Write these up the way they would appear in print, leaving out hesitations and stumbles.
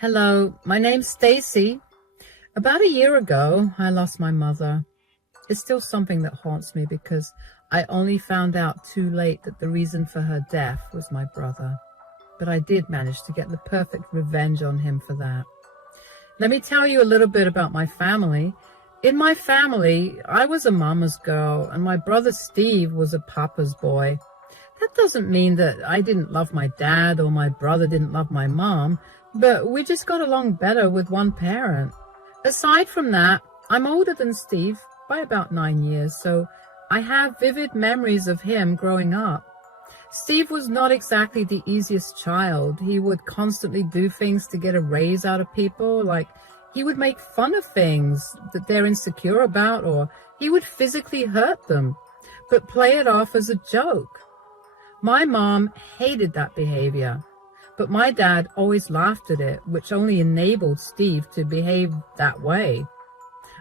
Hello, my name's Stacy. About a year ago, I lost my mother. It's still something that haunts me because I only found out too late that the reason for her death was my brother. But I did manage to get the perfect revenge on him for that. Let me tell you a little bit about my family. In my family, I was a mama's girl and my brother Steve was a papa's boy. That doesn't mean that I didn't love my dad or my brother didn't love my mom, but we just got along better with one parent. Aside from that, I'm older than Steve by about 9 years, so I have vivid memories of him growing up. Steve was not exactly the easiest child. He would constantly do things to get a raise out of people, like he would make fun of things that they're insecure about, or he would physically hurt them, but play it off as a joke. My mom hated that behavior, but my dad always laughed at it, which only enabled Steve to behave that way.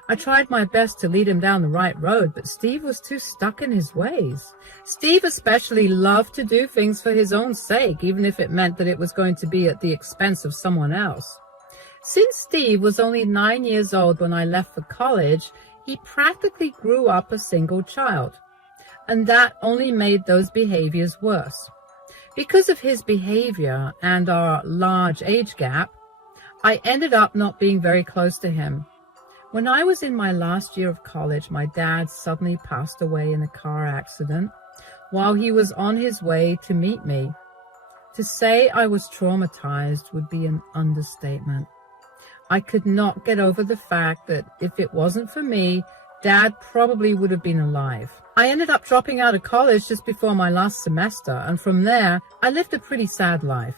I tried my best to lead him down the right road, but Steve was too stuck in his ways. Steve especially loved to do things for his own sake, even if it meant that it was going to be at the expense of someone else. Since Steve was only 9 years old when I left for college, he practically grew up a single child. And that only made those behaviors worse. Because of his behavior and our large age gap, I ended up not being very close to him. When I was in my last year of college, my dad suddenly passed away in a car accident while he was on his way to meet me. To say I was traumatized would be an understatement. I could not get over the fact that if it wasn't for me, Dad probably would have been alive. I ended up dropping out of college just before my last semester, and from there, I lived a pretty sad life.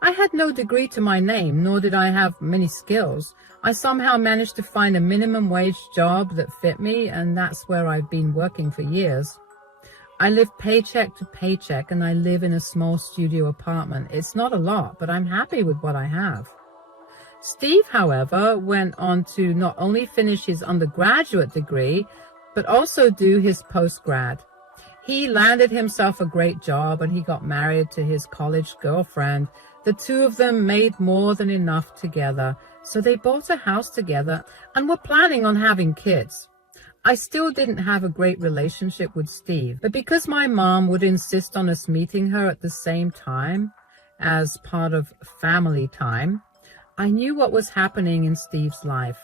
I had no degree to my name, nor did I have many skills. I somehow managed to find a minimum wage job that fit me, and that's where I've been working for years. I live paycheck to paycheck, and I live in a small studio apartment. It's not a lot, but I'm happy with what I have. Steve, however, went on to not only finish his undergraduate degree, but also do his postgrad. He landed himself a great job and he got married to his college girlfriend. The two of them made more than enough together, so they bought a house together and were planning on having kids. I still didn't have a great relationship with Steve, but because my mom would insist on us meeting her at the same time as part of family time, I knew what was happening in Steve's life.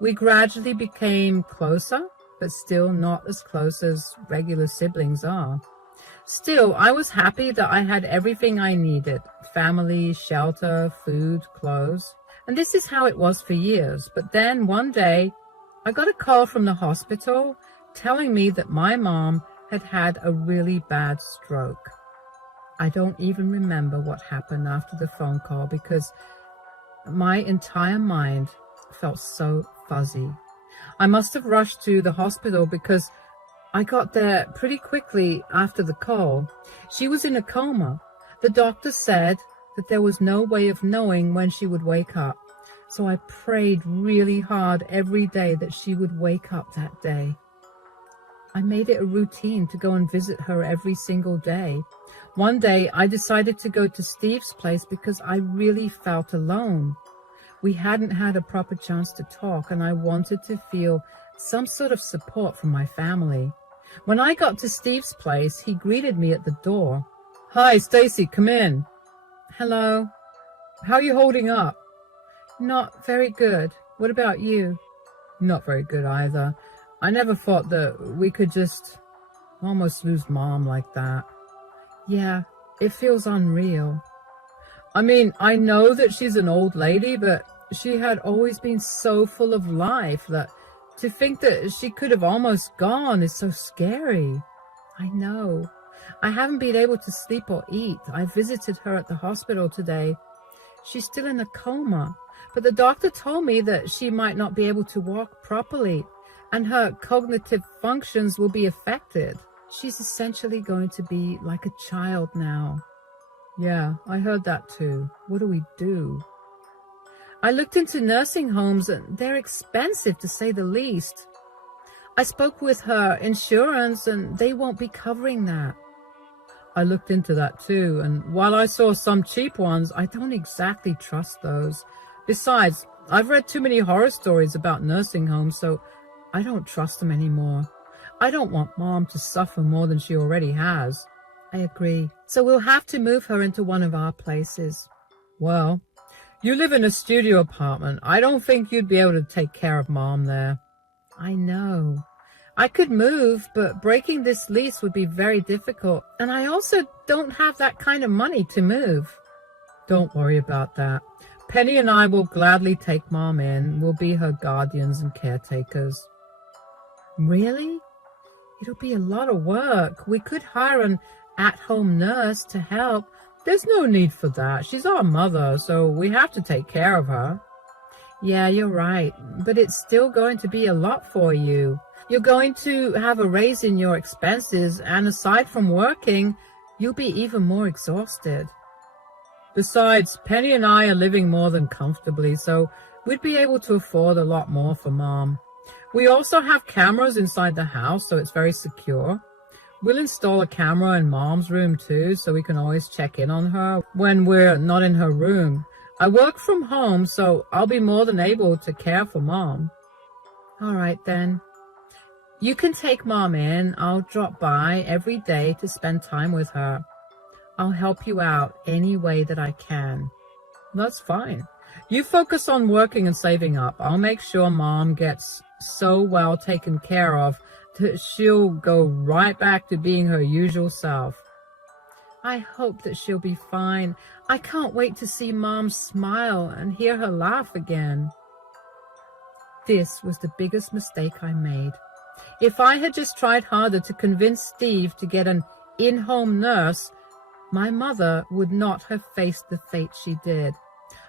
We gradually became closer, but still not as close as regular siblings are. Still, I was happy that I had everything I needed: family, shelter, food, clothes. And this is how it was for years. But then one day, I got a call from the hospital telling me that my mom had had a really bad stroke. I don't even remember what happened after the phone call because my entire mind felt so fuzzy. I must have rushed to the hospital because I got there pretty quickly after the call. She was in a coma. The doctor said that there was no way of knowing when she would wake up. So I prayed really hard every day that she would wake up that day. I made it a routine to go and visit her every single day. One day I decided to go to Steve's place because I really felt alone. We hadn't had a proper chance to talk, and I wanted to feel some sort of support from my family. When I got to Steve's place, he greeted me at the door. "Hi, Stacy, come in." "Hello. How are you holding up?" "Not very good. What about you?" "Not very good either. I never thought that we could just almost lose Mom like that." "Yeah, it feels unreal." "I mean, I know that she's an old lady, but she had always been so full of life that to think that she could have almost gone is so scary." "I know. I haven't been able to sleep or eat. I visited her at the hospital today. She's still in a coma, but the doctor told me that she might not be able to walk properly and her cognitive functions will be affected. She's essentially going to be like a child now." "Yeah, I heard that too. What do we do?" I looked into nursing homes and they're expensive to say the least. I spoke with her insurance and they won't be covering that. I looked into that too, and while I saw some cheap ones, I don't exactly trust those. Besides, I've read too many horror stories about nursing homes, so I don't trust them anymore. I don't want Mom to suffer more than she already has. I agree. So we'll have to move her into one of our places. Well, you live in a studio apartment. I don't think you'd be able to take care of Mom there. I know. I could move, but breaking this lease would be very difficult, and I also don't have that kind of money to move. Don't worry about that. Penny and I will gladly take Mom in. We'll be her guardians and caretakers. Really? It'll be a lot of work. We could hire an at-home nurse to help. There's no need for that. She's our mother, so we have to take care of her. Yeah, you're right, but it's still going to be a lot for you. You're going to have a raise in your expenses, and aside from working, you'll be even more exhausted. Besides, Penny and I are living more than comfortably, so we'd be able to afford a lot more for Mom. We also have cameras inside the house, so it's very secure. We'll install a camera in Mom's room too, so we can always check in on her when we're not in her room. I work from home, so I'll be more than able to care for Mom. All right, then. You can take Mom in. I'll drop by every day to spend time with her. I'll help you out any way that I can. That's fine. You focus on working and saving up. I'll make sure Mom gets so well taken care of that she'll go right back to being her usual self. I hope that she'll be fine. I can't wait to see Mom smile and hear her laugh again. This was the biggest mistake I made. If I had just tried harder to convince Steve to get an in-home nurse, my mother would not have faced the fate she did.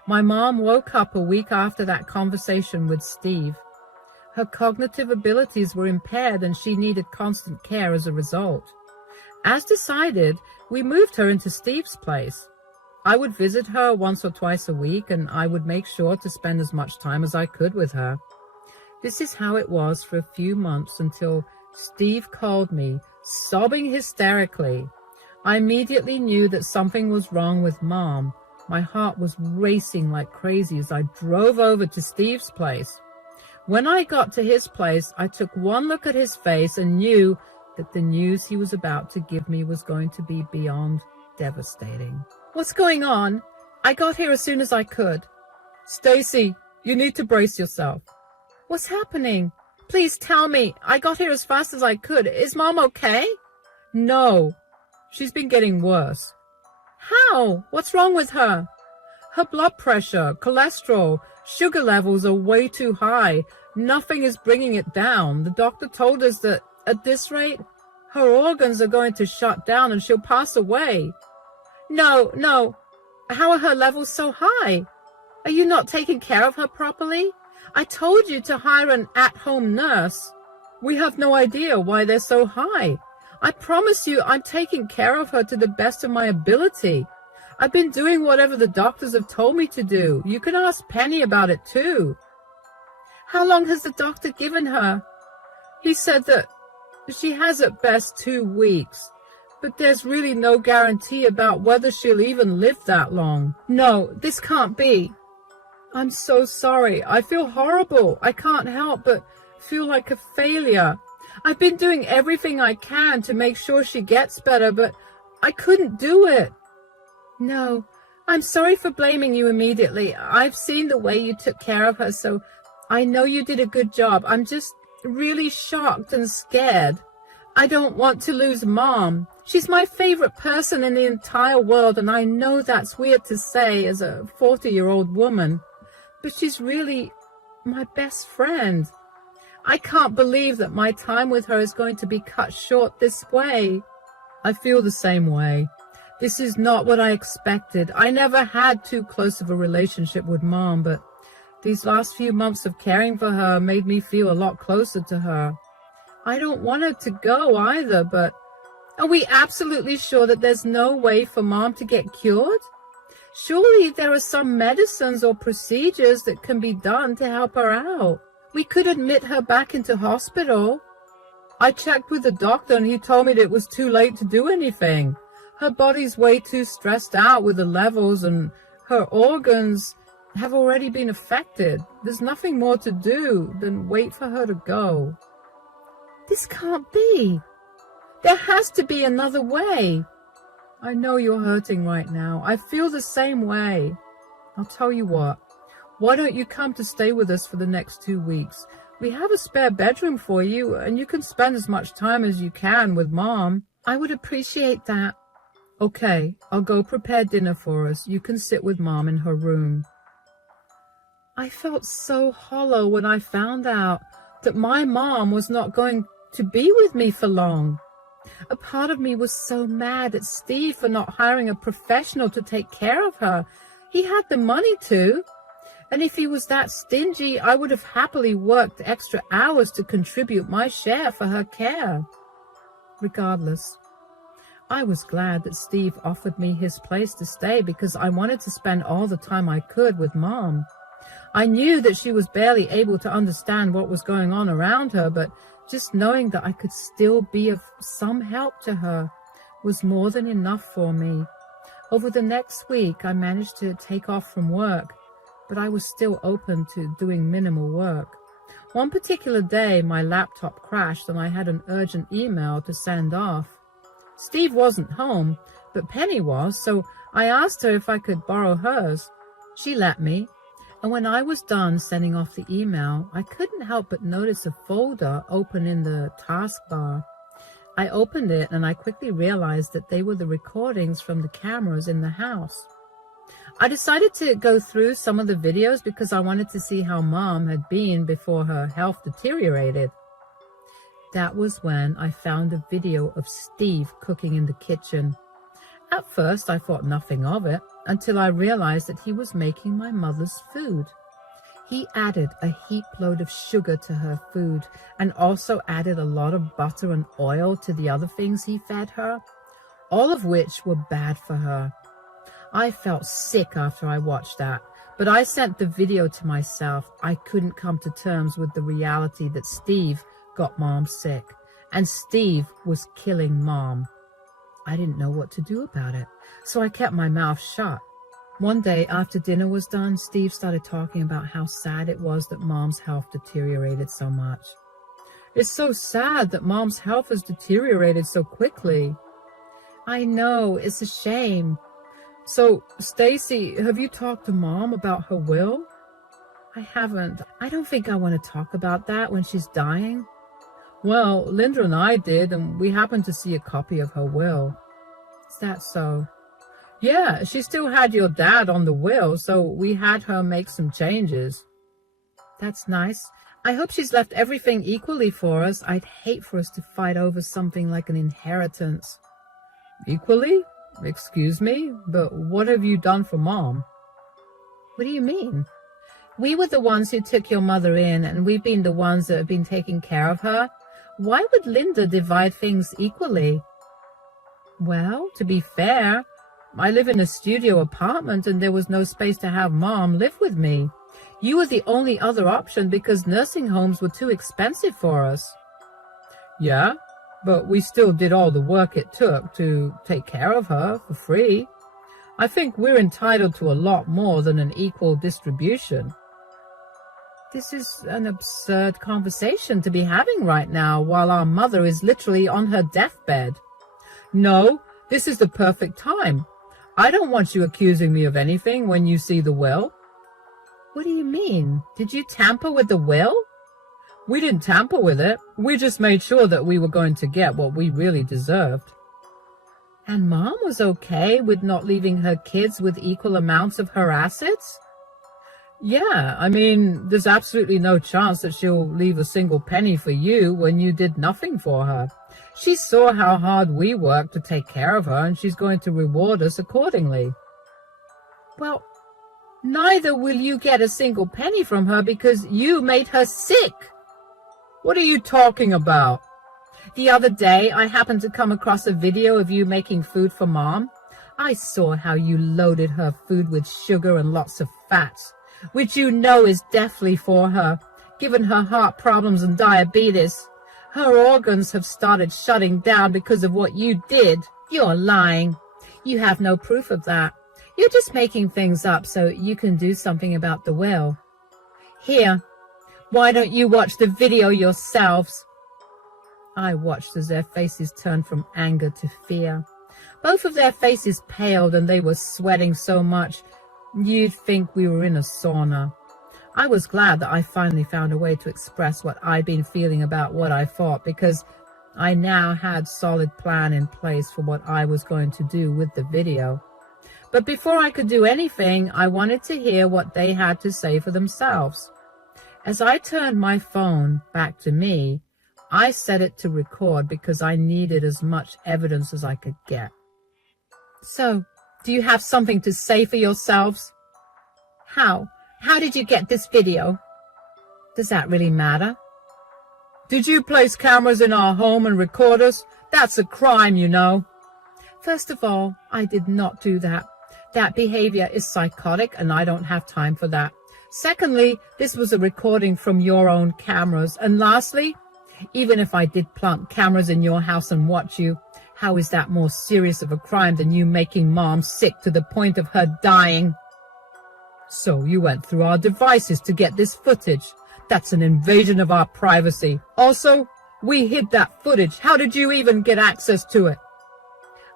My mom woke up a week after that conversation with Steve. Her cognitive abilities were impaired and she needed constant care as a result. As decided, we moved her into Steve's place. I would visit her once or twice a week, and I would make sure to spend as much time as I could with her. This is how it was for a few months until Steve called me, sobbing hysterically. I immediately knew that something was wrong with Mom. My heart was racing like crazy as I drove over to Steve's place. When I got to his place, I took one look at his face and knew that the news he was about to give me was going to be beyond devastating. What's going on? I got here as soon as I could. Stacy, you need to brace yourself. What's happening? Please tell me. I got here as fast as I could. Is Mom okay? No. She's been getting worse. How? What's wrong with her? Her blood pressure, cholesterol, sugar levels are way too high. Nothing is bringing it down. The doctor told us that at this rate, her organs are going to shut down and she'll pass away. No. How are her levels so high? Are you not taking care of her properly? I told you to hire an at-home nurse. We have no idea why they're so high. I promise you I'm taking care of her to the best of my ability. I've been doing whatever the doctors have told me to do. You can ask Penny about it too. How long has the doctor given her? He said that she has at best 2 weeks, but there's really no guarantee about whether she'll even live that long. No, this can't be. I'm so sorry. I feel horrible. I can't help but feel like a failure. I've been doing everything I can to make sure she gets better, but I couldn't do it. No, I'm sorry for blaming you immediately. I've seen the way you took care of her, so I know you did a good job. I'm just really shocked and scared. I don't want to lose Mom. She's my favorite person in the entire world, and I know that's weird to say as a 40-year-old woman, but she's really my best friend. I can't believe that my time with her is going to be cut short this way. I feel the same way. This is not what I expected. I never had too close of a relationship with Mom, but these last few months of caring for her made me feel a lot closer to her. I don't want her to go either, but are we absolutely sure that there's no way for Mom to get cured? Surely there are some medicines or procedures that can be done to help her out. We could admit her back into hospital. I checked with the doctor and he told me that it was too late to do anything. Her body's way too stressed out with the levels, and her organs have already been affected. There's nothing more to do than wait for her to go. This can't be. There has to be another way. I know you're hurting right now. I feel the same way. I'll tell you what. Why don't you come to stay with us for the next 2 weeks? We have a spare bedroom for you, and you can spend as much time as you can with Mom. I would appreciate that. Okay, I'll go prepare dinner for us. You can sit with Mom in her room. I felt so hollow when I found out that my mom was not going to be with me for long. A part of me was so mad at Steve for not hiring a professional to take care of her. He had the money to. And if he was that stingy, I would have happily worked extra hours to contribute my share for her care. Regardless, I was glad that Steve offered me his place to stay because I wanted to spend all the time I could with Mom. I knew that she was barely able to understand what was going on around her, but just knowing that I could still be of some help to her was more than enough for me. Over the next week, I managed to take off from work, but I was still open to doing minimal work. One particular day, my laptop crashed and I had an urgent email to send off. Steve wasn't home, but Penny was, so I asked her if I could borrow hers. She let me. And when I was done sending off the email, I couldn't help but notice a folder open in the taskbar. I opened it and I quickly realized that they were the recordings from the cameras in the house. I decided to go through some of the videos because I wanted to see how Mom had been before her health deteriorated. That was when I found a video of Steve cooking in the kitchen. At first, I thought nothing of it, until I realized that he was making my mother's food. He added a heap load of sugar to her food and also added a lot of butter and oil to the other things he fed her, all of which were bad for her. I felt sick after I watched that, but I sent the video to myself. I couldn't come to terms with the reality that Steve got Mom sick, and Steve was killing Mom. I didn't know what to do about it, so I kept my mouth shut. One day after dinner was done, Steve started talking about how sad it was that Mom's health deteriorated so much. It's so sad that Mom's health has deteriorated so quickly. I know, it's a shame. So, Stacy, have you talked to Mom about her will? I haven't. I don't think I want to talk about that when she's dying. Well, Linda and I did, and we happened to see a copy of her will. Is that so? Yeah, she still had your dad on the will, so we had her make some changes. That's nice. I hope she's left everything equally for us. I'd hate for us to fight over something like an inheritance. Equally? Excuse me, but what have you done for Mom? What do you mean? We were the ones who took your mother in, and we've been the ones that have been taking care of her. Why would Linda divide things equally? Well, to be fair, I live in a studio apartment and there was no space to have Mom live with me. You were the only other option because nursing homes were too expensive for us. Yeah, but we still did all the work it took to take care of her for free. I think we're entitled to a lot more than an equal distribution. This is an absurd conversation to be having right now while our mother is literally on her deathbed. No, this is the perfect time. I don't want you accusing me of anything when you see the will. What do you mean? Did you tamper with the will? We didn't tamper with it. We just made sure that we were going to get what we really deserved. And Mom was okay with not leaving her kids with equal amounts of her assets? Yeah, I mean, there's absolutely no chance that she'll leave a single penny for you when you did nothing for her. She saw how hard we worked to take care of her, and she's going to reward us accordingly. Well, neither will you get a single penny from her because you made her sick. What are you talking about? The other day, I happened to come across a video of you making food for Mom. I saw how you loaded her food with sugar and lots of fat, which you know is deathly for her, given her heart problems and diabetes. Her organs have started shutting down because of what you did. You're lying. You have no proof of that. You're just making things up so you can do something about the will. Here, why don't you watch the video yourselves? I watched as their faces turned from anger to fear. Both of their faces paled and they were sweating so much you'd think we were in a sauna. I was glad that I finally found a way to express what I'd been feeling about what I thought, because I now had solid plan in place for what I was going to do with the video. But before I could do anything, I wanted to hear what they had to say for themselves. As I turned my phone back to me, I set it to record because I needed as much evidence as I could get. So, do you have something to say for yourselves? How did you get this video? Does that really matter? Did you place cameras in our home and record us? That's a crime, you know. First of all, I did not do that. That behavior is psychotic and I don't have time for that. Secondly, this was a recording from your own cameras. And lastly, even if I did plant cameras in your house and watch you, how is that more serious of a crime than you making Mom sick to the point of her dying? So you went through our devices to get this footage. That's an invasion of our privacy. Also, we hid that footage. How did you even get access to it?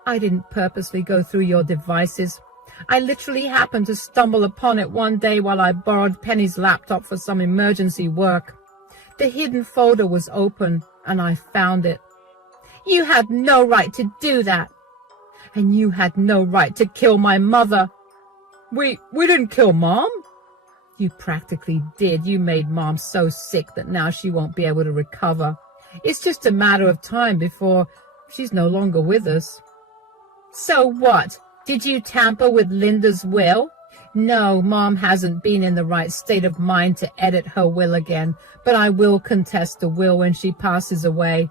I didn't purposely go through your devices. I literally happened to stumble upon it one day while I borrowed Penny's laptop for some emergency work. The hidden folder was open and I found it. You had no right to do that. And you had no right to kill my mother. We didn't kill Mom. You practically did. You made Mom so sick that now she won't be able to recover. It's just a matter of time before she's no longer with us. So what? Did you tamper with Linda's will? No, Mom hasn't been in the right state of mind to edit her will again, but I will contest the will when she passes away.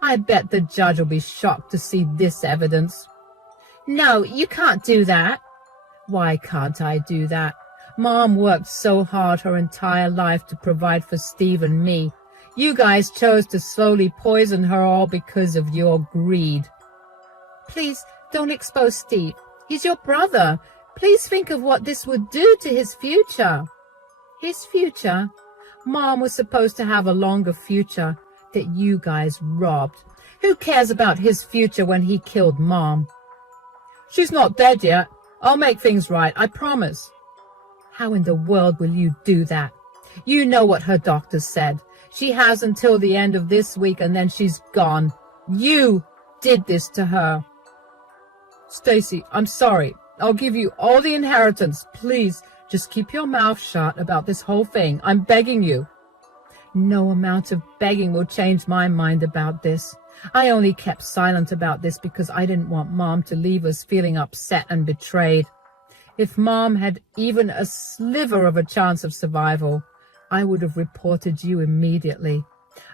I bet the judge will be shocked to see this evidence. No, you can't do that. Why can't I do that? Mom worked so hard her entire life to provide for Steve and me. You guys chose to slowly poison her all because of your greed. Please don't expose Steve. He's your brother. Please think of what this would do to his future. His future? Mom was supposed to have a longer future that you guys robbed. Who cares about his future when he killed Mom? She's not dead yet. I'll make things right, I promise. How in the world will you do that? You know what her doctor said. She has until the end of this week and then she's gone. You did this to her. Stacy, I'm sorry. I'll give you all the inheritance. Please, just keep your mouth shut about this whole thing. I'm begging you. No amount of begging will change my mind about this. I only kept silent about this because I didn't want Mom to leave us feeling upset and betrayed. If Mom had even a sliver of a chance of survival, I would have reported you immediately.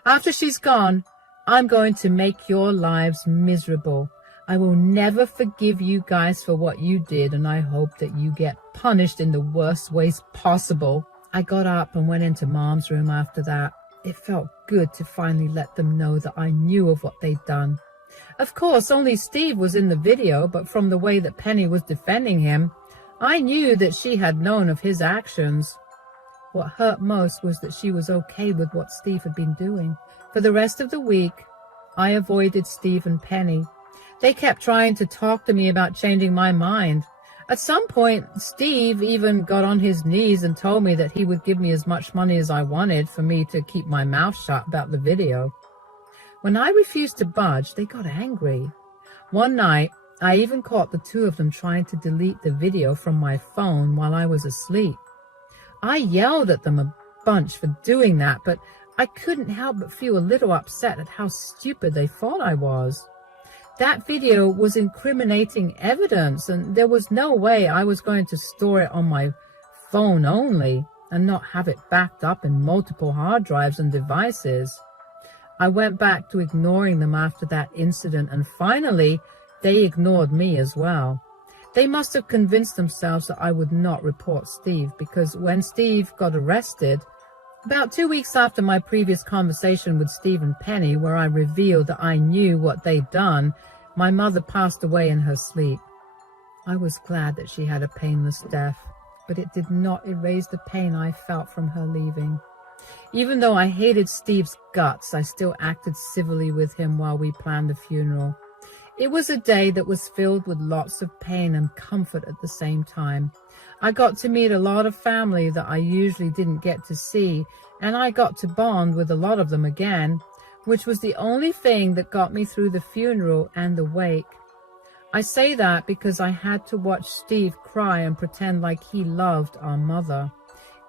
After she's gone, I'm going to make your lives miserable. I will never forgive you guys for what you did, and I hope that you get punished in the worst ways possible. I got up and went into Mom's room after that. It felt good to finally let them know that I knew of what they'd done. Of course, only Steve was in the video, but from the way that Penny was defending him, I knew that she had known of his actions. What hurt most was that she was okay with what Steve had been doing. For the rest of the week, I avoided Steve and Penny. They kept trying to talk to me about changing my mind. At some point, Steve even got on his knees and told me that he would give me as much money as I wanted for me to keep my mouth shut about the video. When I refused to budge, they got angry. One night, I even caught the two of them trying to delete the video from my phone while I was asleep. I yelled at them a bunch for doing that, but I couldn't help but feel a little upset at how stupid they thought I was. That video was incriminating evidence, and there was no way I was going to store it on my phone only and not have it backed up in multiple hard drives and devices. I went back to ignoring them after that incident, and finally, they ignored me as well. They must have convinced themselves that I would not report Steve, because when Steve got arrested, about 2 weeks after my previous conversation with Steve and Penny, where I revealed that I knew what they'd done, my mother passed away in her sleep. I was glad that she had a painless death, but it did not erase the pain I felt from her leaving. Even though I hated Steve's guts, I still acted civilly with him while we planned the funeral. It was a day that was filled with lots of pain and comfort at the same time. I got to meet a lot of family that I usually didn't get to see, and I got to bond with a lot of them again, which was the only thing that got me through the funeral and the wake. I say that because I had to watch Steve cry and pretend like he loved our mother.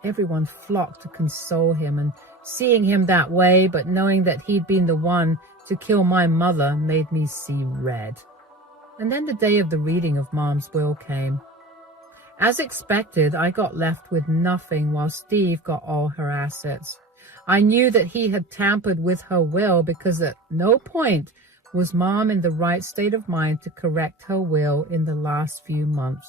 Everyone flocked to console him, and seeing him that way, but knowing that he'd been the one to kill my mother, made me see red. And then the day of the reading of Mom's will came. As expected, I got left with nothing while Steve got all her assets. I knew that he had tampered with her will because at no point was Mom in the right state of mind to correct her will in the last few months.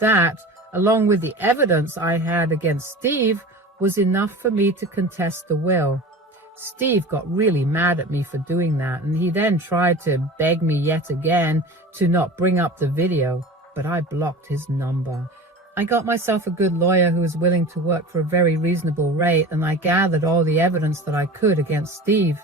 That, along with the evidence I had against Steve, was enough for me to contest the will. Steve got really mad at me for doing that, and he then tried to beg me yet again to not bring up the video, but I blocked his number. I got myself a good lawyer who was willing to work for a very reasonable rate, and I gathered all the evidence that I could against Steve.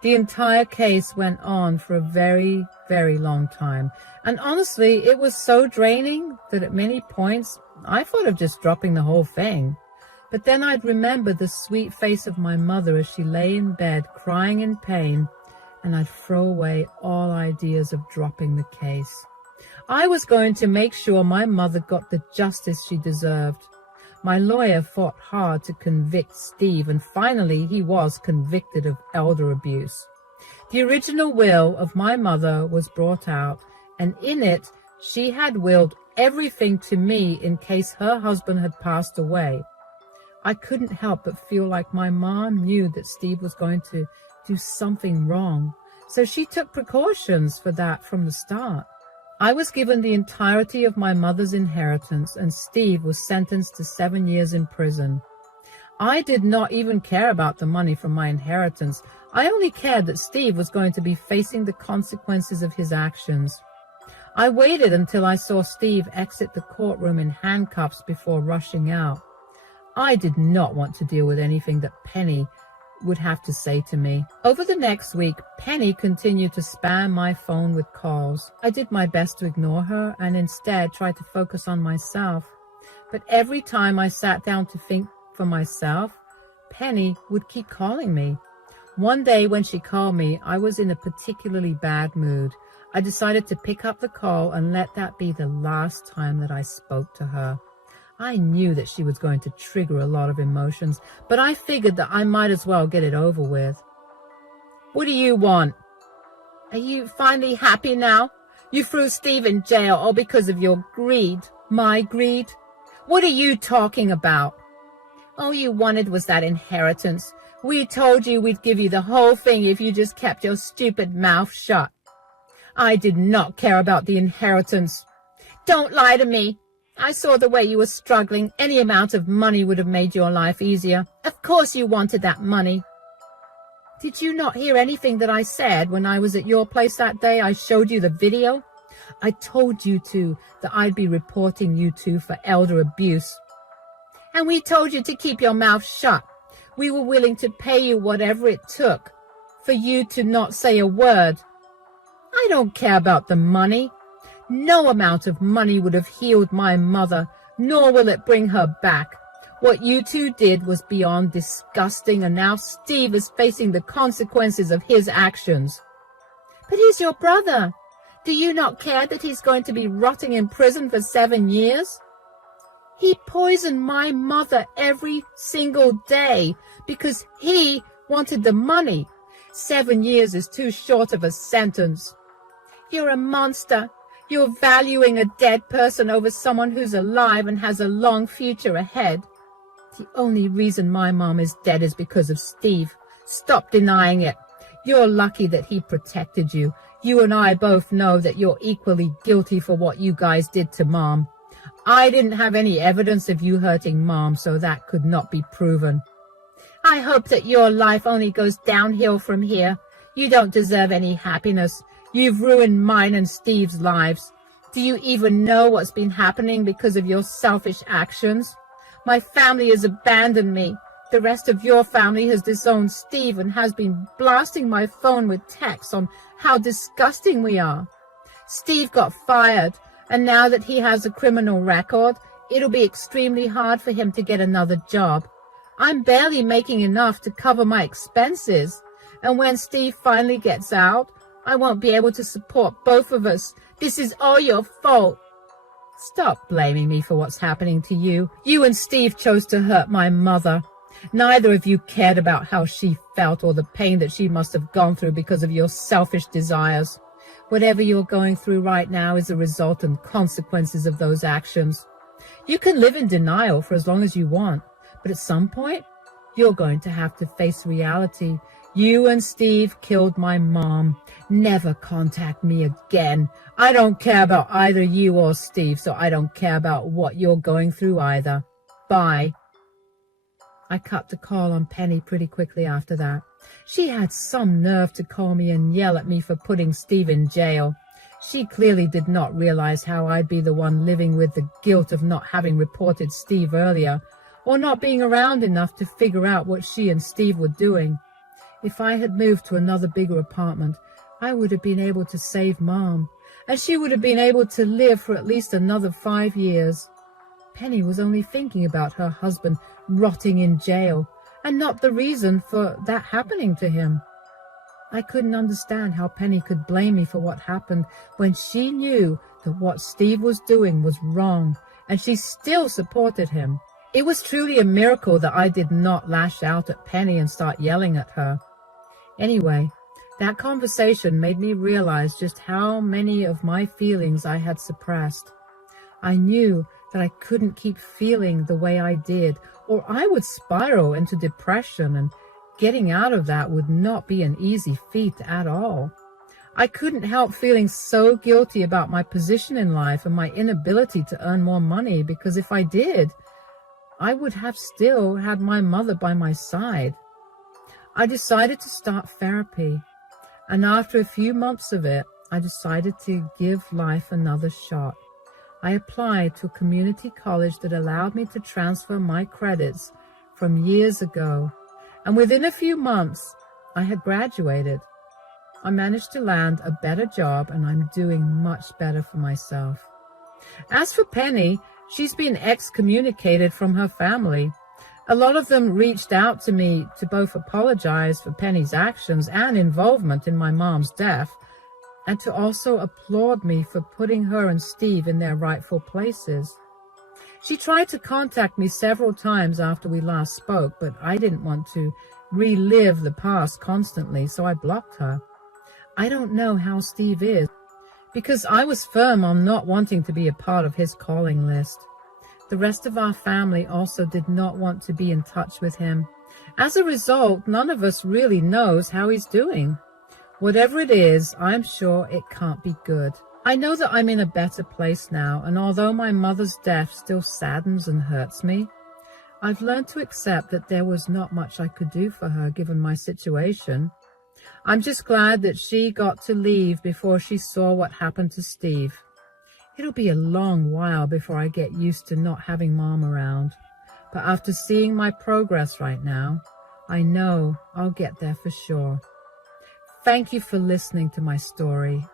The entire case went on for a very, very long time, and honestly, it was so draining that at many points I thought of just dropping the whole thing. But then I'd remember the sweet face of my mother as she lay in bed crying in pain, and I'd throw away all ideas of dropping the case. I was going to make sure my mother got the justice she deserved. My lawyer fought hard to convict Steve, and finally he was convicted of elder abuse. The original will of my mother was brought out, and in it she had willed everything to me in case her husband had passed away. I couldn't help but feel like my mom knew that Steve was going to do something wrong, so she took precautions for that from the start. I was given the entirety of my mother's inheritance, and Steve was sentenced to 7 years in prison. I did not even care about the money from my inheritance. I only cared that Steve was going to be facing the consequences of his actions. I waited until I saw Steve exit the courtroom in handcuffs before rushing out. I did not want to deal with anything that Penny would have to say to me. Over the next week, Penny continued to spam my phone with calls. I did my best to ignore her and instead tried to focus on myself. But every time I sat down to think for myself, Penny would keep calling me. One day when she called me, I was in a particularly bad mood. I decided to pick up the call and let that be the last time that I spoke to her. I knew that she was going to trigger a lot of emotions, but I figured that I might as well get it over with. What do you want? Are you finally happy now? You threw Steve in jail all because of your greed. My greed? What are you talking about? All you wanted was that inheritance. We told you we'd give you the whole thing if you just kept your stupid mouth shut. I did not care about the inheritance. Don't lie to me. I saw the way you were struggling. Any amount of money would have made your life easier. Of course you wanted that money. Did you not hear anything that I said when I was at your place that day? I showed you the video. I told you two that I'd be reporting you two for elder abuse. And we told you to keep your mouth shut. We were willing to pay you whatever it took for you to not say a word. I don't care about the money. No amount of money would have healed my mother, nor will it bring her back. What you two did was beyond disgusting, and now Steve is facing the consequences of his actions. But he's your brother. Do you not care that he's going to be rotting in prison for 7 years? He poisoned my mother every single day because he wanted the money. 7 years is too short of a sentence. You're a monster. You're valuing a dead person over someone who's alive and has a long future ahead. The only reason my mom is dead is because of Steve. Stop denying it. You're lucky that he protected you. You and I both know that you're equally guilty for what you guys did to Mom. I didn't have any evidence of you hurting Mom, so that could not be proven. I hope that your life only goes downhill from here. You don't deserve any happiness. You've ruined mine and Steve's lives. Do you even know what's been happening because of your selfish actions? My family has abandoned me. The rest of your family has disowned Steve and has been blasting my phone with texts on how disgusting we are. Steve got fired, and now that he has a criminal record, it'll be extremely hard for him to get another job. I'm barely making enough to cover my expenses, and when Steve finally gets out, I won't be able to support both of us. This is all your fault. Stop blaming me for what's happening to you. You and Steve chose to hurt my mother. Neither of you cared about how she felt or the pain that she must have gone through because of your selfish desires. Whatever you're going through right now is a result and consequences of those actions. You can live in denial for as long as you want, but at some point, you're going to have to face reality. You and Steve killed my mom. Never contact me again. I don't care about either you or Steve, so I don't care about what you're going through either. Bye. I cut the call on Penny pretty quickly after that. She had some nerve to call me and yell at me for putting Steve in jail. She clearly did not realize how I'd be the one living with the guilt of not having reported Steve earlier, or not being around enough to figure out what she and Steve were doing. If I had moved to another bigger apartment, I would have been able to save Mom, and she would have been able to live for at least another 5 years. Penny was only thinking about her husband rotting in jail, and not the reason for that happening to him. I couldn't understand how Penny could blame me for what happened when she knew that what Steve was doing was wrong, and she still supported him. It was truly a miracle that I did not lash out at Penny and start yelling at her. Anyway, that conversation made me realize just how many of my feelings I had suppressed. I knew that I couldn't keep feeling the way I did, or I would spiral into depression, and getting out of that would not be an easy feat at all. I couldn't help feeling so guilty about my position in life and my inability to earn more money, because if I did, I would have still had my mother by my side. I decided to start therapy, and after a few months of it, I decided to give life another shot. I applied to a community college that allowed me to transfer my credits from years ago, and within a few months, I had graduated. I managed to land a better job, and I'm doing much better for myself. As for Penny, she's been excommunicated from her family. A lot of them reached out to me to both apologize for Penny's actions and involvement in my mom's death, and to also applaud me for putting her and Steve in their rightful places. She tried to contact me several times after we last spoke, but I didn't want to relive the past constantly, so I blocked her. I don't know how Steve is, because I was firm on not wanting to be a part of his calling list. The rest of our family also did not want to be in touch with him. As a result, none of us really knows how he's doing. Whatever it is, I'm sure it can't be good. I know that I'm in a better place now, and although my mother's death still saddens and hurts me, I've learned to accept that there was not much I could do for her given my situation. I'm just glad that she got to leave before she saw what happened to Steve. It'll be a long while before I get used to not having Mom around, but after seeing my progress right now, I know I'll get there for sure. Thank you for listening to my story.